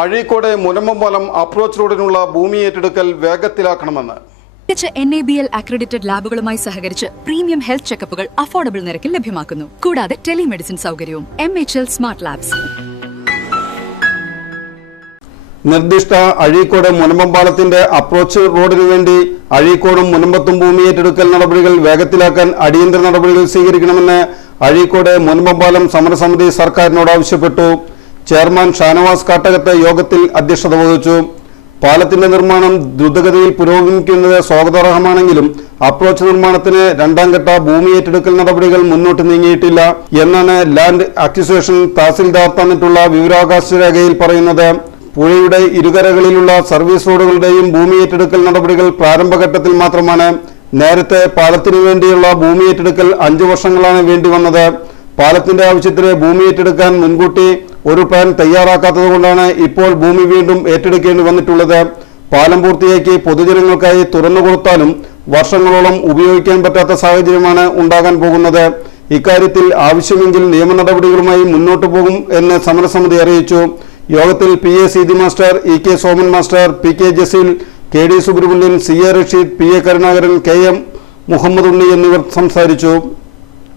Azhikode Munambam approach റോഡിനുള്ള ഭൂമി ഏറ്റെടുക്കൽ വേഗത്തിലാക്കണമെന്ന് NABL accredited ലാബുകളുമായി സഹകരിച്ച് പ്രീമിയം ഹെൽത്ത് ചെക്കപ്പുകൾ അഫോർഡബിൾ നിരക്കിൽ ലഭ്യമാക്കുന്നു. കൂടാതെ ടെലിമെഡിസിൻ സൗകര്യവും. MHL smart labs. നിർദ്ദിഷ്ട അഴീക്കോട് മുനമ്പം പാലത്തിന്റെ അപ്രോച്ച് റോഡിനു വേണ്ടി അഴീക്കോടും മുനമ്പത്തും ഭൂമി ഏറ്റെടുക്കൽ നടപടികൾ വേഗത്തിലാക്കാൻ അടിയന്തര നടപടികൾ സ്വീകരിക്കണമെന്ന് അഴീക്കോട് മുനമ്പം പാലം സമരസമിതി സർക്കാരിനോട് ആവശ്യപ്പെട്ടു. ചെയർമാൻ ഷാനവാസ് കാട്ടകത്ത് യോഗത്തിൽ അധ്യക്ഷത വഹിച്ചു. പാലത്തിന്റെ നിർമ്മാണം ദ്രുതഗതിയിൽ പുരോഗമിക്കുന്നത് സ്വാഗതാർഹമാണെങ്കിലും അപ്രോച്ച് നിർമ്മാണത്തിന് രണ്ടാം ഘട്ട ഭൂമി ഏറ്റെടുക്കൽ നടപടികൾ മുന്നോട്ട് നീങ്ങിയിട്ടില്ല എന്നാണ് ലാൻഡ് അക്വിസിഷൻ തഹസിൽദാർ തന്നിട്ടുള്ള വിവരാവകാശ രേഖയിൽ പറയുന്നത്. പുഴയുടെ ഇരുകരകളിലുള്ള സർവീസ് റോഡുകളുടെയും ഭൂമി ഏറ്റെടുക്കൽ നടപടികൾ പ്രാരംഭഘട്ടത്തിൽ മാത്രമാണ്. നേരത്തെ പാലത്തിനു വേണ്ടിയുള്ള ഭൂമി ഏറ്റെടുക്കൽ 5 വർഷങ്ങളാണ് വേണ്ടി വന്നത്. പാലത്തിന്റെ ആവശ്യത്തിന് ഭൂമി ഏറ്റെടുക്കാൻ മുൻകൂട്ടി ഒരു പ്ലാൻ തയ്യാറാക്കാത്തതുകൊണ്ടാണ് ഇപ്പോൾ ഭൂമി വീണ്ടും ഏറ്റെടുക്കേണ്ടി വന്നിട്ടുള്ളത്. പാലം പൂർത്തിയാക്കി പൊതുജനങ്ങൾക്കായി തുറന്നുകൊടുത്താലും വർഷങ്ങളോളം ഉപയോഗിക്കാൻ പറ്റാത്ത സാഹചര്യമാണ് ഉണ്ടാകാൻ പോകുന്നത്. ഇക്കാര്യത്തിൽ ആവശ്യമെങ്കിൽ നിയമ നടപടികളുമായി മുന്നോട്ടു പോകും എന്ന് സമരസമിതി അറിയിച്ചു. യോഗത്തിൽ PA Seethi master, EK Soman master, PK Jaseel, KD Subrahmanyan, CA Rasheed, PA Karunakaran, KM Muhammad Unni എന്നിവർ സംസാരിച്ചു.